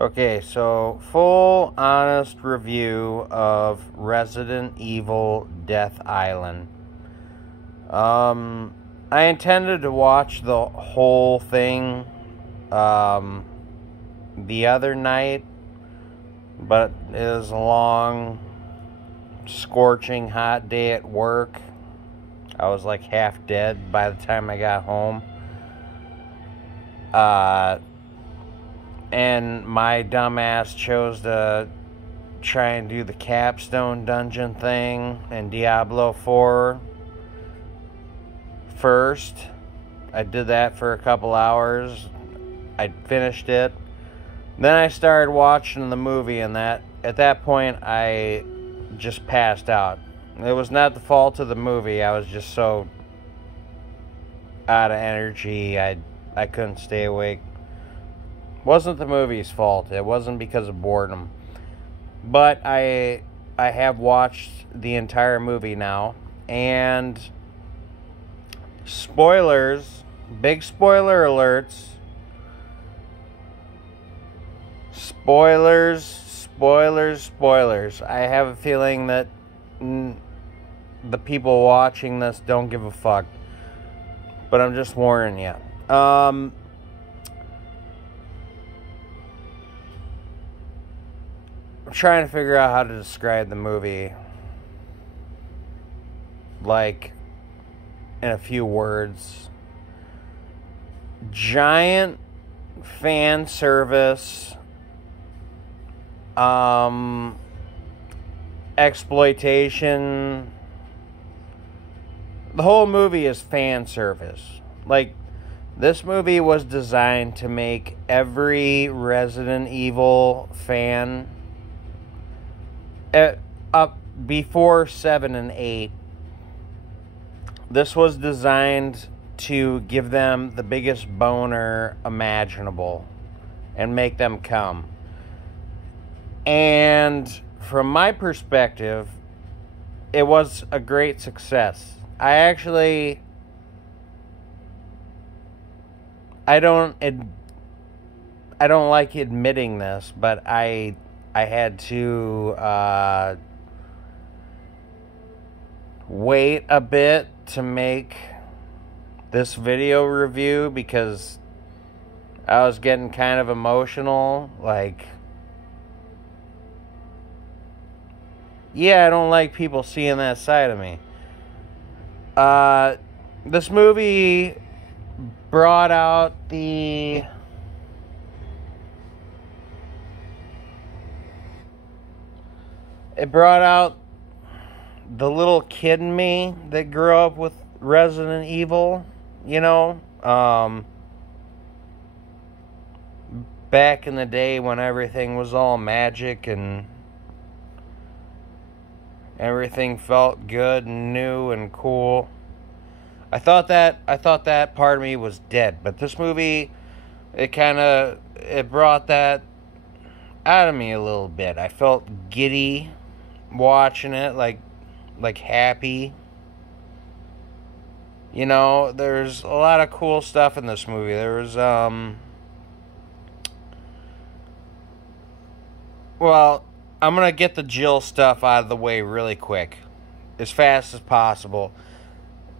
Okay, so full honest review of Resident Evil Death Island. I intended to watch the whole thing the other night, but it was a long, scorching hot day at work. I was like half dead by the time I got home. And my dumbass chose to try and do the capstone dungeon thing in Diablo 4 first. I did that for a couple hours. I finished it. Then I started watching the movie, and at that point I just passed out. It was not the fault of the movie. I was just so out of energy. I couldn't stay awake. Wasn't the movie's fault. It wasn't because of boredom. But I have watched the entire movie now, and spoilers, big spoiler alerts. Spoilers. I have a feeling that the people watching this don't give a fuck. But I'm just warning you. I'm trying to figure out how to describe the movie, like, in a few words. Giant fan service, exploitation. The whole movie is fan service. Like, this movie was designed to make every Resident Evil fan up before 7 and 8. This was designed to give them the biggest boner imaginable and make them come. And from my perspective, it was a great success. I don't like admitting this, but I had to wait a bit to make this video review because I was getting kind of emotional. Like, yeah, I don't like people seeing that side of me. This movie brought out the little kid in me that grew up with Resident Evil, you know, back in the day when everything was all magic and everything felt good and new and cool. I thought that part of me was dead, but this movie, it brought that out of me a little bit. I felt giddy watching it, like happy. You know, there's a lot of cool stuff in this movie. There was well, I'm gonna get the Jill stuff out of the way really quick, as fast as possible.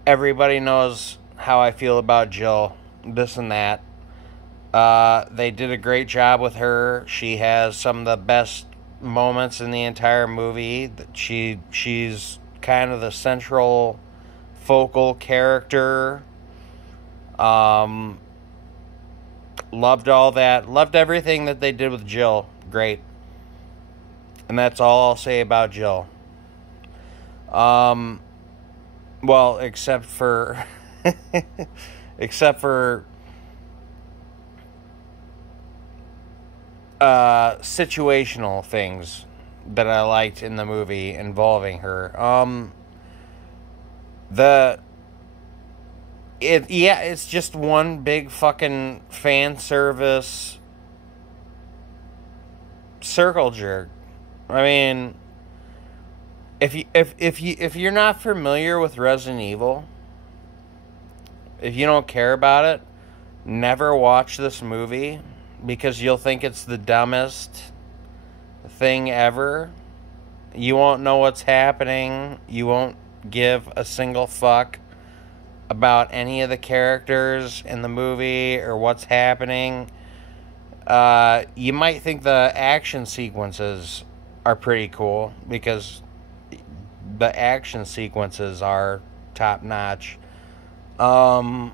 Everybody knows how I feel about Jill, this and that. They did a great job with her. She has some of the best moments in the entire movie. She's kind of the central focal character. Loved all that. Loved everything that they did with Jill. Great. And that's all I'll say about Jill. Well, except for situational things that I liked in the movie involving her. It's just one big fucking fan service circle jerk. I mean, if you're not familiar with Resident Evil, if you don't care about it, never watch this movie. because you'll think it's the dumbest thing ever. You won't know what's happening. You won't give a single fuck about any of the characters in the movie or what's happening. You might think the action sequences are pretty cool because the action sequences are top notch. But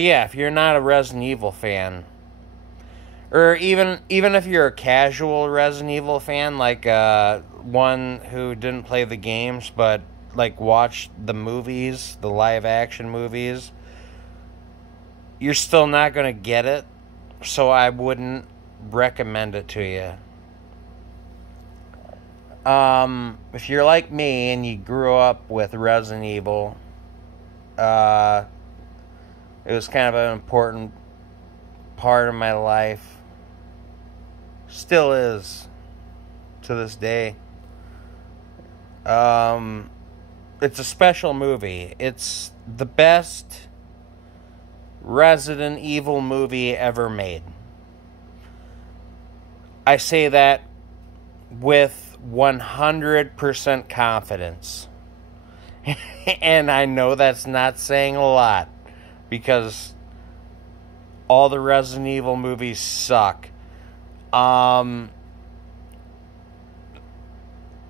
yeah, if you're not a Resident Evil fan, or even if you're a casual Resident Evil fan, like one who didn't play the games but like watched the movies, the live action movies, you're still not going to get it. So I wouldn't recommend it to you. If you're like me and you grew up with Resident Evil, it was kind of an important part of my life. Still is to this day. It's a special movie. It's the best Resident Evil movie ever made. I say that with 100% confidence. And I know that's not saying a lot, because all the Resident Evil movies suck. The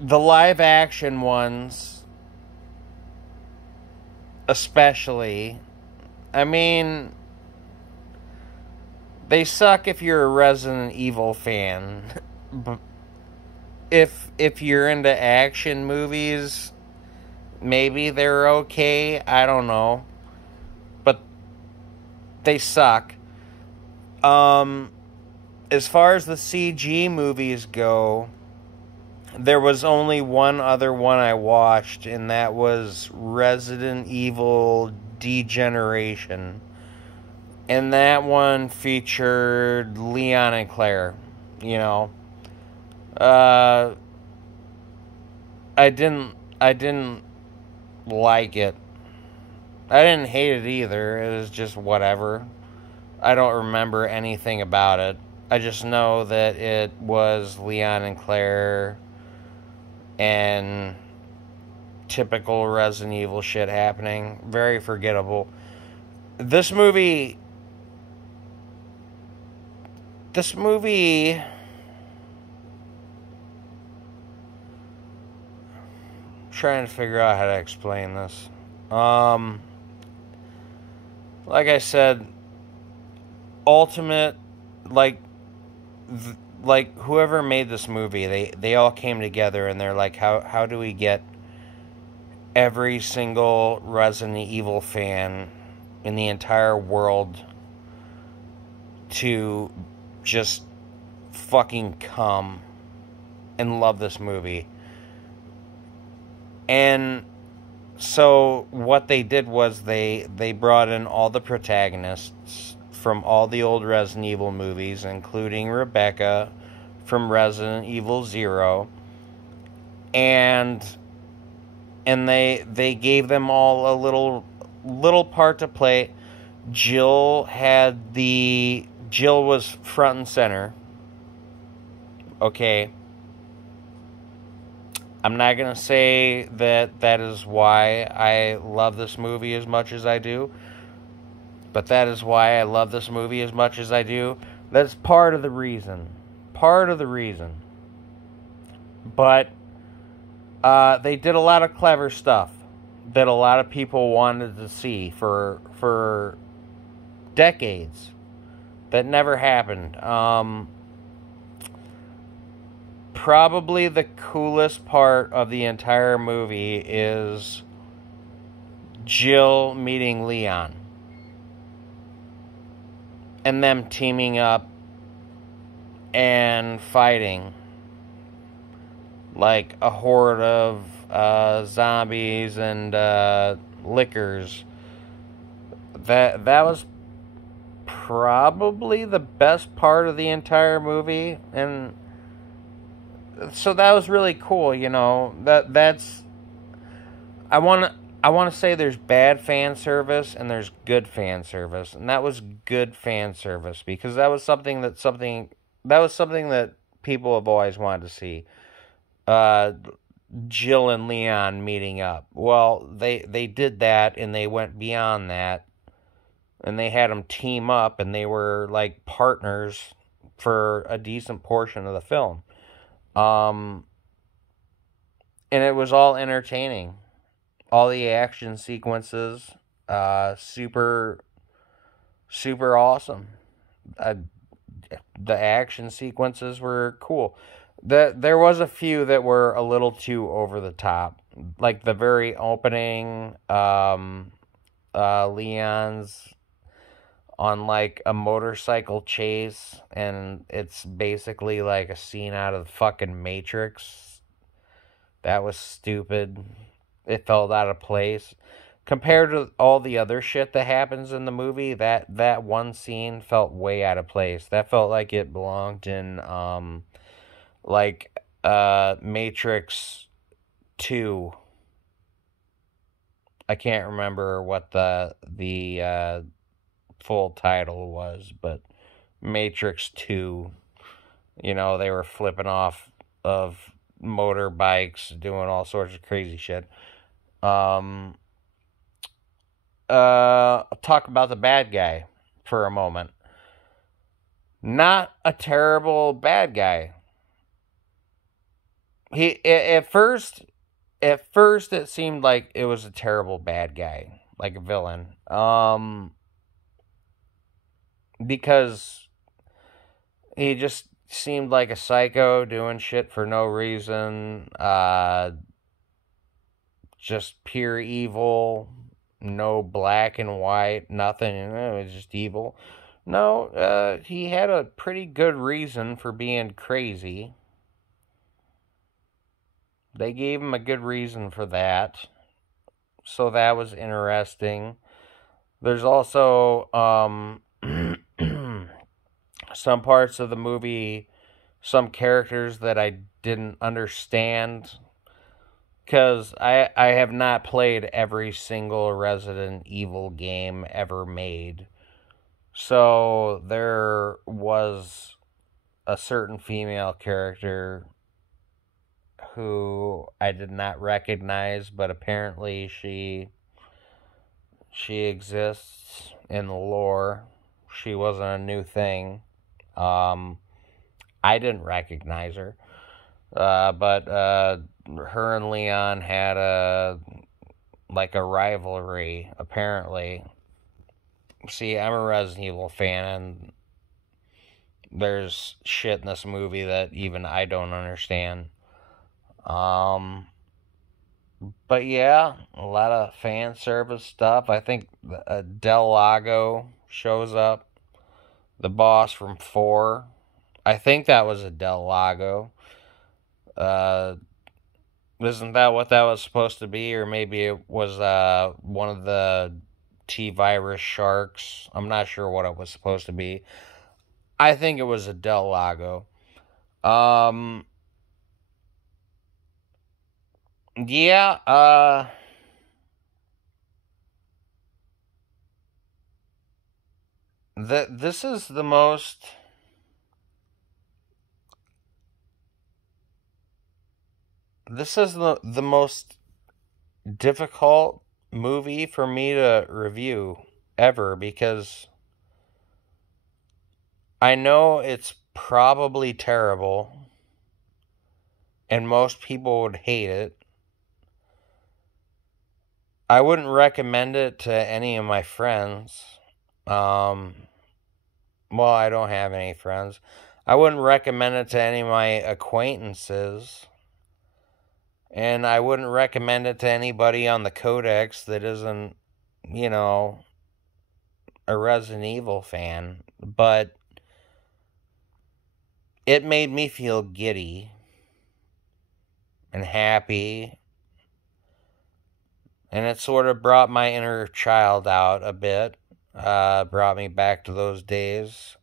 live action ones, especially, I mean, they suck if you're a Resident Evil fan. If you're into action movies, maybe they're okay. I don't know. But they suck. As far as the CG movies go, there was only one other one I watched, and that was Resident Evil Degeneration. And that one featured Leon and Claire, you know. I didn't like it. I didn't hate it either. It was just whatever. I don't remember anything about it. I just know that it was Leon and Claire and typical Resident Evil shit happening. Very forgettable. This movie, trying to figure out how to explain this. Like I said, ultimate, like whoever made this movie, they all came together and they're like, how do we get every single Resident Evil fan in the entire world to just fucking come and love this movie? And so what they did was they brought in all the protagonists from all the old Resident Evil movies, including Rebecca from Resident Evil 0. And they gave them all a little part to play. Jill was front and center. Okay. I'm not going to say that is why I love this movie as much as I do. But that is why I love this movie as much as I do. That's part of the reason. Part of the reason. But they did a lot of clever stuff that a lot of people wanted to see for decades. That never happened. Probably the coolest part of the entire movie is Jill meeting Leon. And them teaming up and fighting like a horde of zombies and lickers. That was probably the best part of the entire movie, and so that was really cool. You know, that's I want I want to say there's bad fan service and there's good fan service, and that was good fan service because that was something that people have always wanted to see. Uh, Jill and Leon meeting up. Well, they did that and they went beyond that, and they had them team up and they were like partners for a decent portion of the film. Um, and it was all entertaining. All the action sequences, super super awesome. Uh, the action sequences were cool. There was a few that were a little too over the top, like the very opening. Leon's on like a motorcycle chase, and it's basically like a scene out of the fucking Matrix. That was stupid. It felt out of place compared to all the other shit that happens in the movie. That one scene felt way out of place. That felt like it belonged in like Matrix 2. I can't remember what the full title was, but Matrix 2. You know, they were flipping off of motorbikes, doing all sorts of crazy shit. Um, talk about the bad guy for a moment. Not a terrible bad guy. He at first it seemed like it was a terrible bad guy, like a villain. Because he just seemed like a psycho doing shit for no reason. Just pure evil. No black and white, nothing. It was just evil. No, he had a pretty good reason for being crazy. They gave him a good reason for that. So that was interesting. There's also some parts of the movie, some characters that I didn't understand because I have not played every single Resident Evil game ever made. So there was a certain female character who I did not recognize, but apparently she exists in the lore. She wasn't a new thing. I didn't recognize her. But her and Leon had a rivalry, apparently. See, I'm a Resident Evil fan, and there's shit in this movie that even I don't understand. But yeah, a lot of fan service stuff. I think Del Lago shows up, the boss from 4. I think that was a Del Lago. Uh, isn't that what that was supposed to be? Or maybe it was one of the T-virus sharks. I'm not sure what it was supposed to be. I think it was a Del Lago. Yeah, this is the most the most difficult movie for me to review ever because I know it's probably terrible and most people would hate it. I wouldn't recommend it to any of my friends. Um, well, I don't have any friends. I wouldn't recommend it to any of my acquaintances. And I wouldn't recommend it to anybody on the Codex that isn't, you know, a Resident Evil fan. But it made me feel giddy and happy. And it sort of brought my inner child out a bit. Brought me back to those days.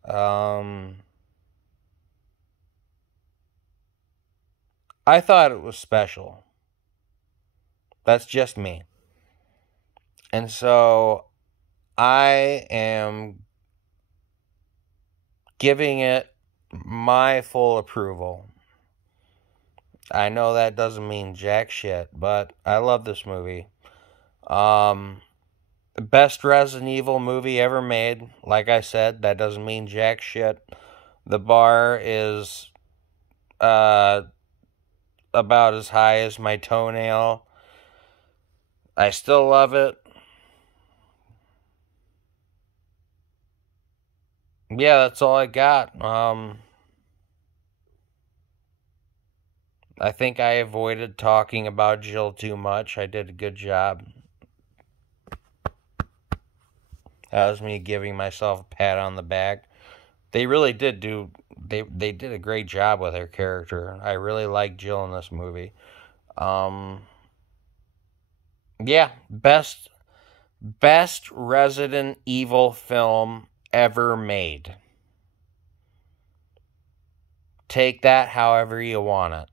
I thought it was special. That's just me. And so I am giving it my full approval. I know that doesn't mean jack shit, but I love this movie. Best Resident Evil movie ever made. Like I said, that doesn't mean jack shit. The bar is about as high as my toenail. I still love it. Yeah, that's all I got. I think I avoided talking about Jill too much. I did a good job. That was me giving myself a pat on the back. They really did do. They did a great job with her character. I really like Jill in this movie. Um, yeah, best Resident Evil film ever made. Take that however you want it.